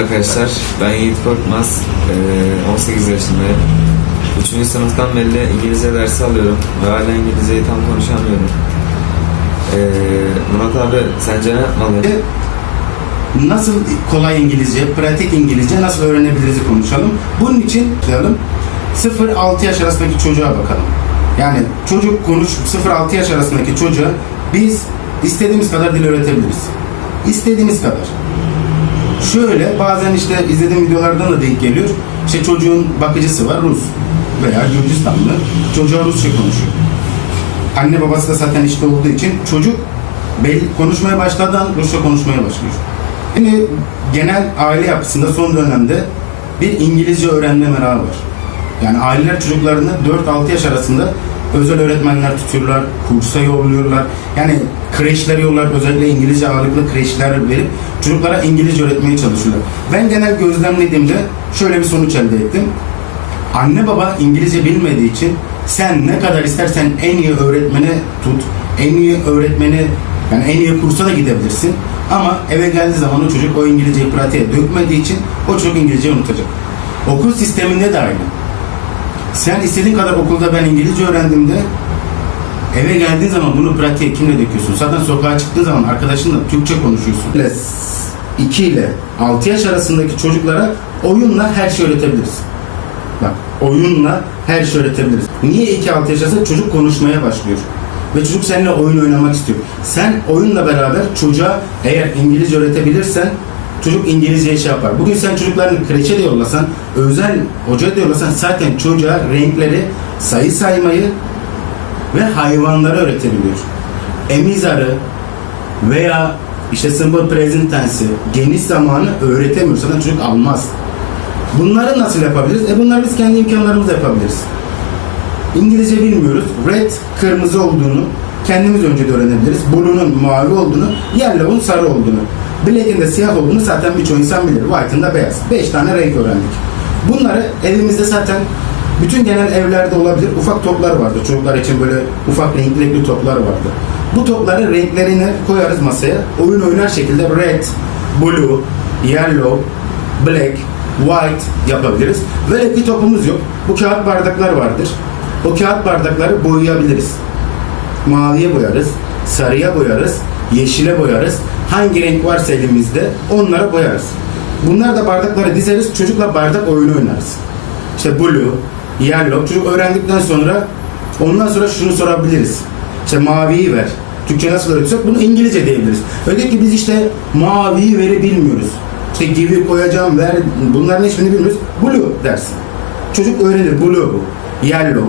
Arkadaşlar ben Yiğit Korkmaz, Ee, 18 yaşındayım. 3. sınıftan beri İngilizce dersi alıyorum ve hala İngilizceyi tam konuşamıyorum. Ee, Murat abi sence ne yapmalıyım? Nasıl kolay İngilizce, pratik İngilizce nasıl öğrenebiliriz konuşalım. Bunun için başlayalım. 0-6 yaş arasındaki çocuğa bakalım. Yani çocuk konuş 0-6 yaş arasındaki çocuğa biz istediğimiz kadar dil öğretebiliriz. İstediğimiz kadar. Şöyle bazen işte izlediğim videolardan da denk geliyor. İşte çocuğun bakıcısı var Rus veya Gürcistanlı. Çocuğa Rusça konuşuyor. Anne babası da zaten işte olduğu için çocuk konuşmaya başladan Rusça konuşmaya başlıyor. Şimdi genel aile yapısında son dönemde bir İngilizce öğrenme merakı var. Yani aileler çocuklarını 4-6 yaş arasında özel öğretmenler tutuyorlar, kursa yolluyorlar. Yani kreşler yollar, özellikle İngilizce ağırlıklı kreşler verip çocuklara İngilizce öğretmeye çalışıyorlar. Ben genel gözlemlediğimde şöyle bir sonuç elde ettim. Anne baba İngilizce bilmediği için sen ne kadar istersen en iyi öğretmeni tut, en iyi öğretmeni yani en iyi kursa da gidebilirsin. Ama eve geldiği zaman o çocuk o İngilizceyi pratiğe dökmediği için o çocuk İngilizceyi unutacak. Okul sisteminde de aynı. Sen istediğin kadar okulda ben İngilizce öğrendiğimde eve geldiğin zaman bunu pratiğe kimle döküyorsun? Zaten sokağa çıktığın zaman arkadaşınla Türkçe konuşuyorsun. 2 ile 6 yaş arasındaki çocuklara oyunla her şey öğretebiliriz. Bak oyunla her şey öğretebiliriz. Niye 2-6 yaş arasında çocuk konuşmaya başlıyor? Ve çocuk seninle oyun oynamak istiyor. Sen oyunla beraber çocuğa eğer İngilizce öğretebilirsen çocuk İngilizceyi şey yapar. Bugün sen çocuklarını kreşe de yollasan, özel hoca da yollasan zaten çocuğa renkleri, sayı saymayı ve hayvanları öğretebiliyor. Emizarı veya işte simple present geniş zamanı öğretemiyor. Zaten çocuk almaz. Bunları nasıl yapabiliriz? E bunları biz kendi imkanlarımızla yapabiliriz. İngilizce bilmiyoruz. Red kırmızı olduğunu kendimiz önce de öğrenebiliriz. Blue'nun mavi olduğunu, yellow'un sarı olduğunu. Black'in de siyah olduğunu zaten birçok insan bilir. White'ın da beyaz. 5 tane renk öğrendik. Bunları evimizde zaten bütün genel evlerde olabilir. Ufak toplar vardı. Çocuklar için böyle ufak renkli renkli toplar vardı. Bu topları renklerini koyarız masaya. Oyun oynar şekilde red, blue, yellow, black, white yapabiliriz. Böyle bir topumuz yok. Bu kağıt bardaklar vardır. O kağıt bardakları boyayabiliriz. Maviye boyarız, sarıya boyarız, yeşile boyarız. Hangi renk varsa elimizde onlara boyarız. Bunlar da bardakları dizeriz, çocukla bardak oyunu oynarız. İşte blue, yellow. Çocuk öğrendikten sonra ondan sonra şunu sorabiliriz. İşte maviyi ver. Türkçe nasıl öğretiyorsak bunu İngilizce diyebiliriz. Öyle ki biz işte maviyi veri bilmiyoruz. İşte give koyacağım, ver, bunların hiçbirini bilmiyoruz. Blue dersin. Çocuk öğrenir. Blue bu. Yellow.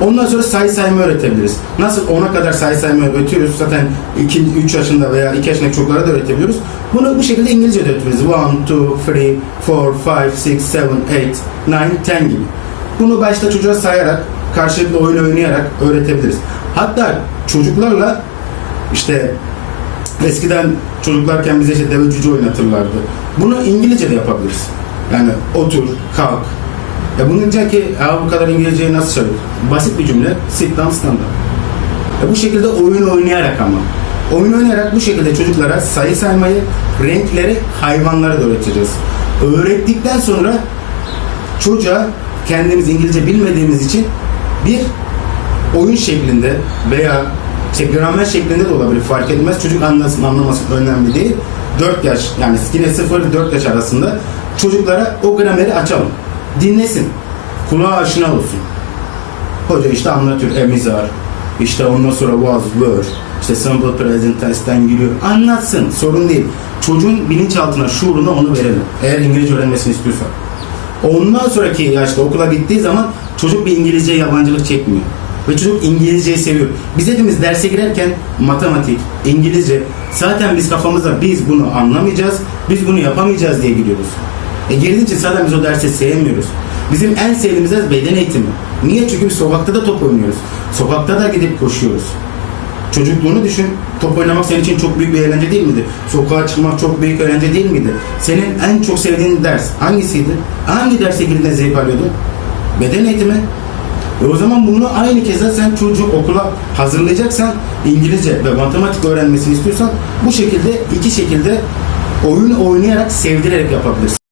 Ondan sonra sayı sayma öğretebiliriz. Nasıl ona kadar sayı sayma öğretiyoruz. Zaten 2, 3 yaşında veya 2 yaşındaki çocuklara da öğretebiliyoruz. Bunu bu şekilde İngilizce de öğretiyoruz. 1, 2, 3, 4, 5, 6, 7, 8, 9, 10 gibi. Bunu başta çocuğa sayarak, karşılıklı oyun oynayarak öğretebiliriz. Hatta çocuklarla işte eskiden çocuklarken bize işte deve cüce oynatırlardı. Bunu İngilizce de yapabiliriz. Yani otur, kalk. Ya bunun diyecek ki ya bu kadar İngilizceyi nasıl söylüyor? Basit bir cümle. Sit down, stand up. Ya bu şekilde oyun oynayarak ama. Oyun oynayarak bu şekilde çocuklara sayı saymayı, renkleri, hayvanları da öğreteceğiz. Öğrettikten sonra çocuğa kendimiz İngilizce bilmediğimiz için bir oyun şeklinde veya işte gramer şeklinde de olabilir fark etmez. Çocuk anlasın anlamasın önemli değil. 4 yaş yani yine 0-4 yaş arasında çocuklara o grameri açalım. Dinlesin. Kulağa aşina olsun. Hoca işte anlatıyor emizar. İşte ondan sonra was, were. işte simple present tense'ten giriyor. Anlatsın. Sorun değil. Çocuğun bilinçaltına, şuuruna onu verelim. Eğer İngilizce öğrenmesini istiyorsak. Ondan sonraki yaşta okula gittiği zaman çocuk bir İngilizce yabancılık çekmiyor. Ve çocuk İngilizceyi seviyor. Biz hepimiz derse girerken matematik, İngilizce zaten biz kafamızda biz bunu anlamayacağız, biz bunu yapamayacağız diye giriyoruz. E girdiği için zaten biz o dersi sevmiyoruz. Bizim en sevdiğimiz ders beden eğitimi. Niye? Çünkü biz sokakta da top oynuyoruz. Sokakta da gidip koşuyoruz. Çocukluğunu düşün. Top oynamak senin için çok büyük bir eğlence değil miydi? Sokağa çıkmak çok büyük eğlence değil miydi? Senin en çok sevdiğin ders hangisiydi? Hangi derse girdiğinde zevk alıyordun? Beden eğitimi. E o zaman bunu aynı keza sen çocuk okula hazırlayacaksan İngilizce ve matematik öğrenmesini istiyorsan bu şekilde iki şekilde oyun oynayarak sevdirerek yapabilirsin.